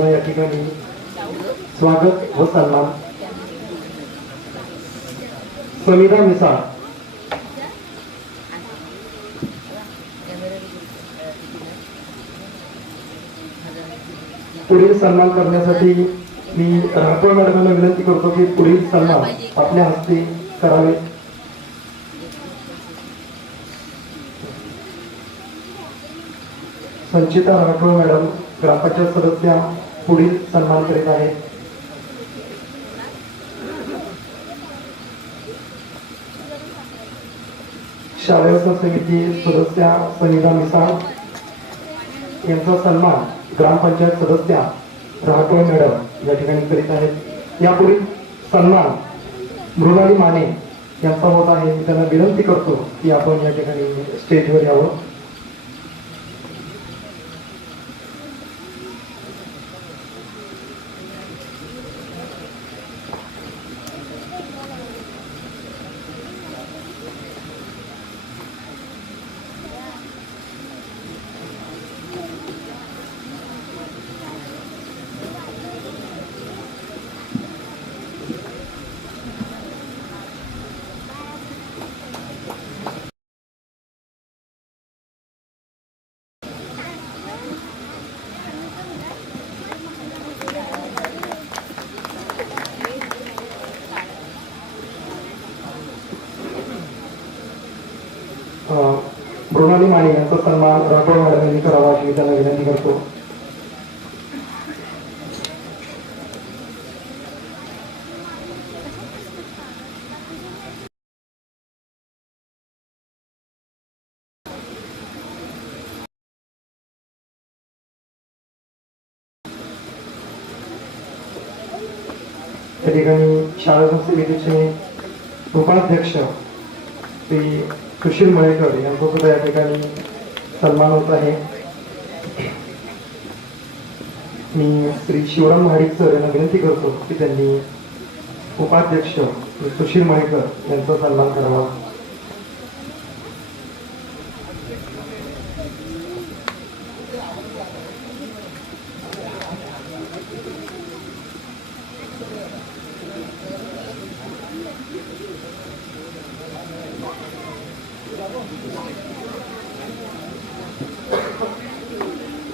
सुद्धा या ठिकाणी स्वागत व सन्मान. समिधा मिसाळ पुढील सन्मान करण्यासाठी मी राठोड मॅडमांना विनंती करतो की पुढील सन्मान आपल्या हस्ते करावे. संचिता राठोड मॅडम ग्रामपंचायत सदस्या पुढील सन्मान करीत आहेत शालेय समिती सदस्या संहिता मिसाळ यांचा सन्मान ग्रामपंचायत सदस्या राहतोय मॅडम या ठिकाणी करीत आहेत. यापुढील सन्मान मृणाली माने यांचा होत आहे. त्यांना विनंती करतो की आपण या ठिकाणी स्टेजवर यावं. मृणाली माने यांचा सन्मान राठोड मॅडम यांनी करावा अशी मी त्यांना विनंती करतो त्या ठिकाणी शाळा समितीचे उपाध्यक्ष श्री सुशील मळेकर यांचा सुद्धा या ठिकाणी सन्मान होत आहे. मी श्री शिवराम महाडिक सर यांना विनंती करतो की त्यांनी उपाध्यक्ष सुशील मळेकर यांचा सन्मान करावा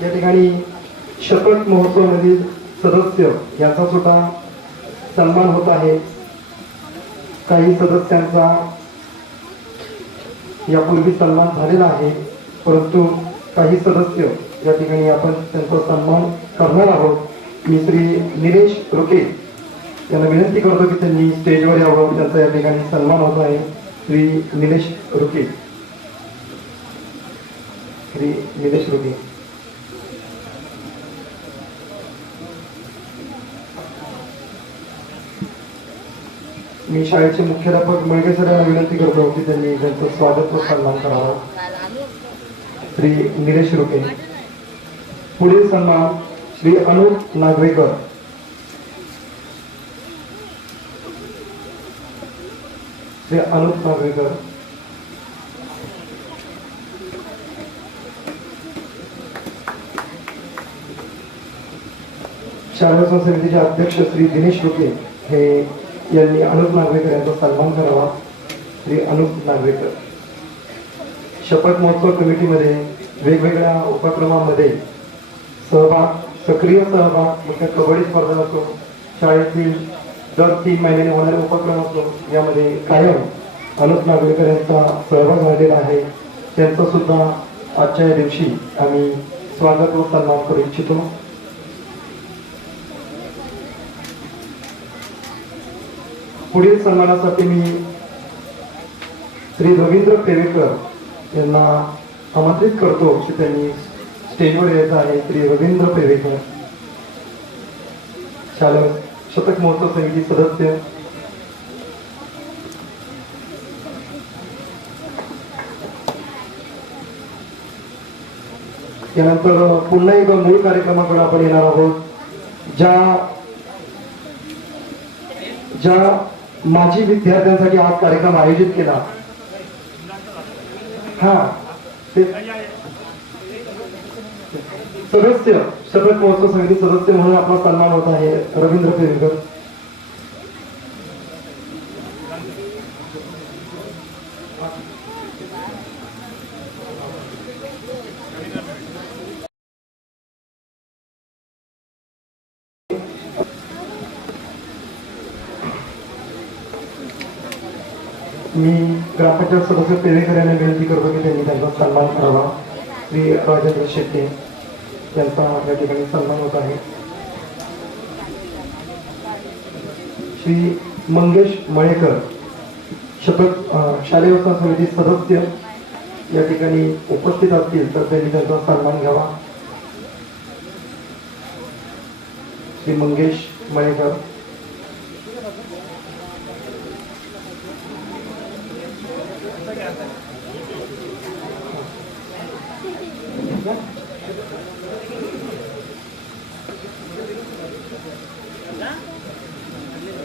या ठिकाणी शपथ महोत्सवमधील सदस्य यांचा सुद्धा सन्मान होत आहे. काही सदस्यांचा यापूर्वी सन्मान झालेला आहे परंतु काही सदस्य या ठिकाणी आपण त्यांचा सन्मान करणार आहोत मी श्री निलेश रुके यांना विनंती करतो की त्यांनी स्टेजवर यावं त्यांचा या ठिकाणी सन्मान होत आहे. श्री निलेश रुके. श्री निलेश रुके. मी शाळेचे मुख्याध्यापक मळगे सर यांना विनंती करतो की त्यांनी त्यांचं स्वागत व सन्मान करावा. श्री निलेश रुके. पुढील सन्मान श्री अनुप नागवेकर. श्री अनुप नागवेकर. शाळा समितीचे अध्यक्ष श्री दिनेश रुके हे यांनी अनुप नागवेकर यांचा सन्मान करावा श्री अनुप नागवेकर. शपथ महोत्सव कमिटीमध्ये वेगवेगळ्या उपक्रमामध्ये सहभाग सक्रिय सहभाग मुख्य कबड्डी स्पर्धा असो शाळेतील दर तीन महिन्याने होणारे उपक्रम असो यामध्ये कायम अनुप नागवेकर यांचा सहभाग झालेला आहे. त्यांचा सुद्धा आजच्या या दिवशी आम्ही स्वागत व सन्मान करू इच्छितो. पुढील सन्मानासाठी मी श्री रवींद्र पेवेकर यांना आमंत्रित करतो की त्यांनी स्टेजवर यायचं आहे. श्री रवींद्र पेवेकर शालक शतक महोत्सव समिती सदस्य. त्यानंतर पुन्हा एकदा मूळ कार्यक्रमाकडे आपण येणार आहोत. ज्या ज्या माजी विद्यार्थ्यांसाठी आज कार्यक्रम आयोजित केला. हा ते सदस्य शतक महोत्सव समिती सदस्य म्हणून आपला सन्मान होत आहे रवींद्र पेरकर. मी ग्रामपंचायत सदस्य पेरेकर यांना विनंती करतो की त्यांनी त्यांचा सन्मान करावा. श्री राजेंद्र शेट्टे यांचा या ठिकाणी सन्मान होत आहे. श्री मंगेश मळेकर शपथ शालेवस्था शालेय व्यवस्था समिती सदस्य या ठिकाणी उपस्थित असतील तर त्यांनी त्यांचा सन्मान घ्यावा. श्री मंगेश मळेकर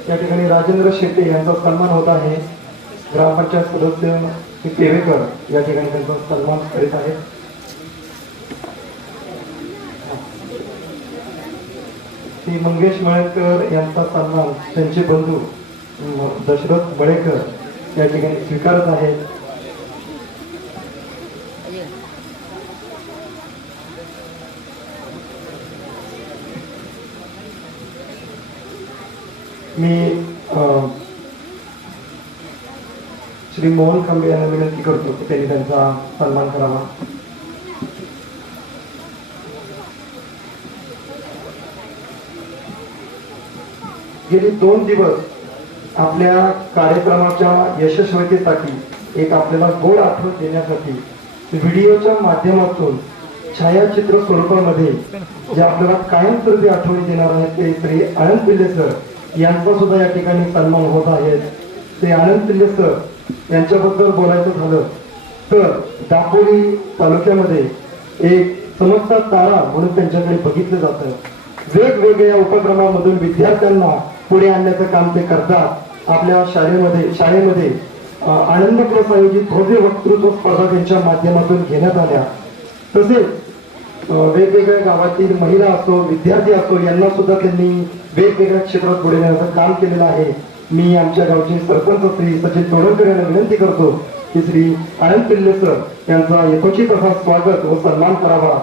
या ठिकाणी राजेंद्र शेट्टे यांचा सन्मान होत आहे. ग्रामपंचायत सदस्य श्री पेवेकर या ठिकाणी त्यांचा सन्मान करीत आहेत. श्री मंगेश मळेकर यांचा सन्मान त्यांचे बंधू दशरथ बळेकर या ठिकाणी स्वीकारत आहेत. मी अं, श्री मोहन खंबे यांना विनंती करतो की त्यांनी त्यांचा सन्मान करावा. गेले दोन दिवस आपल्या कार्यक्रमाच्या यशस्वीतेसाठी एक आपल्याला गोड आठवण देण्यासाठी व्हिडिओच्या माध्यमातून छायाचित्र स्वरूपामध्ये जे आपल्याला कायमस्वरूपी आठवणी देणार आहेत ते श्री आनंद पिल्ले सर यांचा सुद्धा या ठिकाणी सन्मान होत आहे. ते आनंद पिल्ले सर यांच्याबद्दल बोलायचं झालं तर दापोली तालुक्यामध्ये एक समजता तारा म्हणून त्यांच्याकडे बघितलं जातं. वेगवेगळ्या उपक्रमामधून विद्यार्थ्यांना पुढे आणण्याचं काम ते करतात. आपल्या शाळेमध्ये शाळेमध्ये आनंद प्लस आयोजित भव्य वक्तृत्व स्पर्धा त्यांच्या माध्यमातून घेण्यात आल्या. तसेच वेगवेगळ्या गावातील महिला असो विद्यार्थी असो यांना सुद्धा त्यांनी वेगवेगळ्या क्षेत्रात पुढे नेण्याचं काम केलेलं आहे. मी आमच्या गावचे सरपंच श्री सचिन तोडणकर यांना विनंती करतो की श्री आनंद पिल्ले सर यांचा यथोचित असा स्वागत व सन्मान करावा.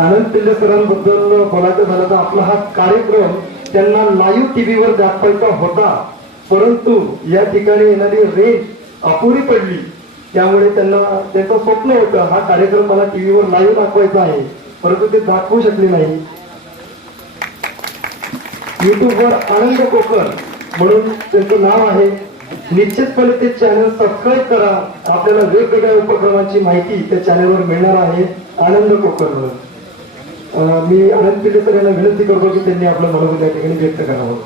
आनंद पिल्ले सरांबद्दल बोलायचं झालं तर आपला हा कार्यक्रम त्यांना लाईव्ह टीव्हीवर दाखवायचा होता. परंतु या ठिकाणी येणारी रेंज अपुरी पडली. त्यामुळे त्यांना त्यांचं स्वप्न होतं हा कार्यक्रम मला टीव्हीवर लाईव्ह दाखवायचा आहे. परंतु ते दाखवू शकले नाही. युट्यूबवर आनंद कोकर म्हणून त्यांचं नाव आहे. निश्चितपणे ते चॅनल सबस्क्राईब करा. आपल्याला वेगवेगळ्या उपक्रमांची माहिती त्या चॅनलवर मिळणार आहे. आनंद कोकरवर मी आनंद पिल्ले यांना विनंती करतो की त्यांनी आपलं मनोगत या ठिकाणी व्यक्त करावं.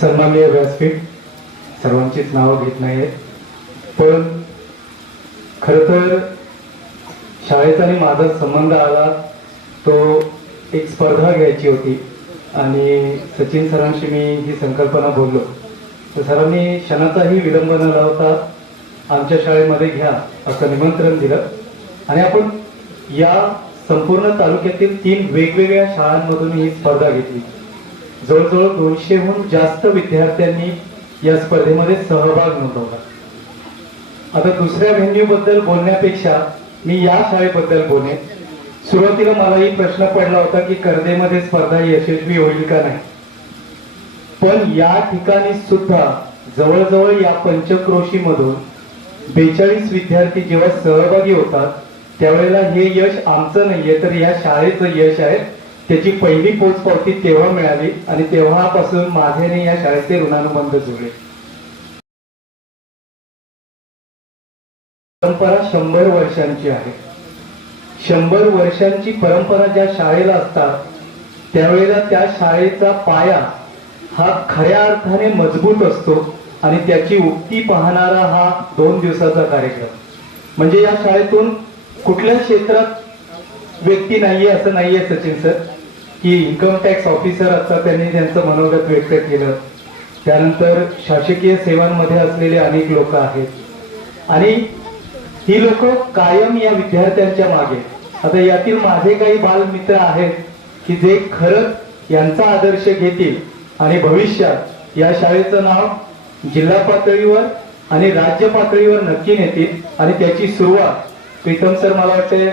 सन्माननीय व्यासपीठ सर्वांचीच नावं घेत नाहीये. पण खर तर शाळेचा आणि माझा संबंध आला तो एक स्पर्धा घ्यायची होती. आणि सचिन सरांशी मी ही संकल्पना बोललो. तर सरांनी क्षणाचाही विलंब न लावता आमच्या शाळेमध्ये घ्या असं निमंत्रण दिलं. आणि आपण या संपूर्ण तालुक्यातील तीन वेगवेगळ्या शाळांमधून ही स्पर्धा घेतली. जवळजवळ दोनशेहून जास्त विद्यार्थ्यांनी या स्पर्धेमध्ये सहभाग नोंदवला. आता दुसऱ्या व्हेन्यू बद्दल बोलण्यापेक्षा मी या शाळेबद्दल बोलेन. सुरुवातीला मलाही प्रश्न पडला होता की कर्देमध्ये स्पर्धा यशस्वी होईल का नाही. पण या ठिकाणी सुद्धा जवळजवळ या पंचक्रोशी मधून बेचाळीस विद्यार्थी जेव्हा सहभागी होतात त्यावेळेला हे यश आमचं नाहीये तर या शाळेचं यश आहे. त्याची पहिली पोचपावती तेव्हा मिळाली आणि तेव्हापासून माझ्याने या शाळेचे ऋणानुबंध जुळले परंपरा शंभर वर्षांची आहे. शंभर वर्षांची परंपरा ज्या शाळेला असतात त्यावेळेला त्या शाळेचा पाया हा खऱ्या अर्थाने मजबूत असतो. आणि त्याची उक्ती पाहणारा हा दोन दिवसाचा कार्यक्रम. म्हणजे या शाळेतून कुठल्या क्षेत्रात व्यक्ती नाहीये असं नाहीये सचिन सर की इन्कम टॅक्स ऑफिसर असतात त्यांनी त्यांचं मनोगत व्यक्त केलं. त्यानंतर शासकीय सेवांमध्ये असलेले अनेक लोक आहेत. आणि ही लोक कायम या विद्यार्थ्यांच्या मागे आता यातील माझे काही बालमित्र आहेत की जे खरंच यांचा आदर्श घेतील आणि भविष्यात या शाळेचं नाव जिल्हा पातळीवर आणि राज्य पातळीवर नक्की नेतील. आणि त्याची सुरुवात प्रीतम सर मला वाटते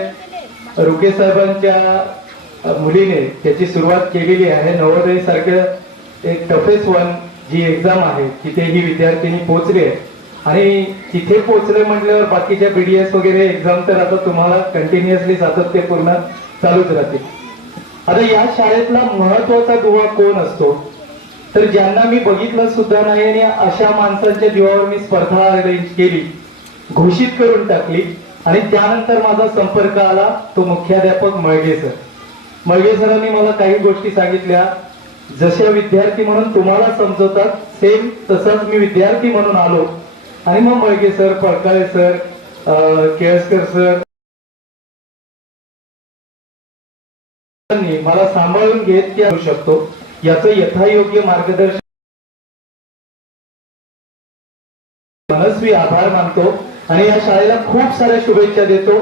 रुके साहेबांच्या मुलीने त्याची सुरुवात केलेली आहे. नवोदय सारखं एक टफेस्ट वन जी एक्झाम आहे तिथे ही विद्यार्थिनी पोहोचली. आहे आणि तिथे पोहोचले म्हटल्यावर बाकीच्या बीडीएस वगैरे एक्झाम तर आता तुम्हाला कंटिन्युअसली सातत्यपूर्ण चालूच राहतील. आता या शाळेतला महत्त्वाचा दुवा कोण असतो? तर ज्यांना मी बघितलं सुद्धा नाही आणि अशा माणसांच्या जीवावर मी स्पर्धा अरेंज केली घोषित करून टाकली आणि त्यानंतर माझा संपर्क आला तो मुख्याध्यापक मळगे सर. मळगे सरांनी मला काही गोष्टी सांगितल्या. जशा विद्यार्थी म्हणून तुम्हाला समजवतात सेम तसंच मी विद्यार्थी म्हणून आलो. आणि मग Malage sir Padkale sir Kelaskar sir मला सांभाळून घेत शकतो. याचं यथायोग्य मार्गदर्शन मनस्वी आभार मानतो आणि या शाळेला खूप साऱ्या शुभेच्छा देतो.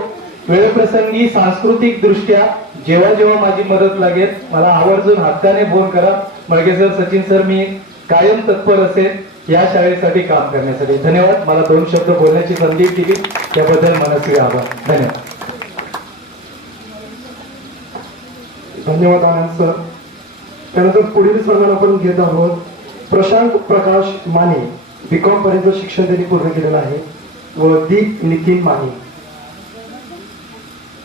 वेळप्रसंगी सांस्कृतिक दृष्ट्या जेव्हा जेव्हा माझी मदत लागेल मला आवर्जून हक्काने फोन करा. मळगे सर सचिन सर मी कायम तत्पर असेल या शाळेसाठी काम करण्यासाठी. धन्यवाद. मला दोन शब्द बोलण्याची संधी दिली. त्याबद्दल मनस्वी आभार. धन्यवाद. धन्यवाद आनंद सर त्यानंतर पुढील सन्मान आपण घेत आहोत. प्रशांत प्रकाश माने बीकॉम पर्यंत शिक्षण त्यांनी पूर्ण केलेलं आहे. व दीप नितीन माने.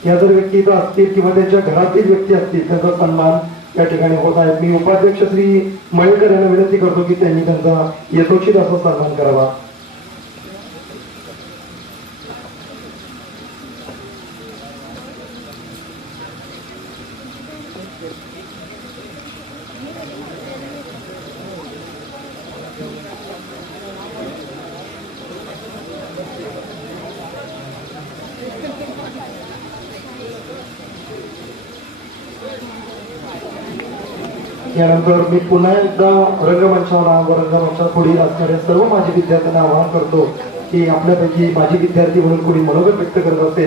या जर व्यक्ती इथं असतील किंवा त्यांच्या घरातील व्यक्ती असतील त्यांचा सन्मान या ठिकाणी होत आहे. मी उपाध्यक्ष श्री मयेकर यांना विनंती करतो की त्यांनी त्यांचा यथोचित असा सन्मान करावा. यानंतर मी पुन्हा एकदा रंगमंचावर व रंगमंचा पुढे असणाऱ्या सर्व माझे विद्यार्थ्यांना आवाहन करतो की आपल्यापैकी माझी विद्यार्थी म्हणून कोणी मनोगत व्यक्त करत असेल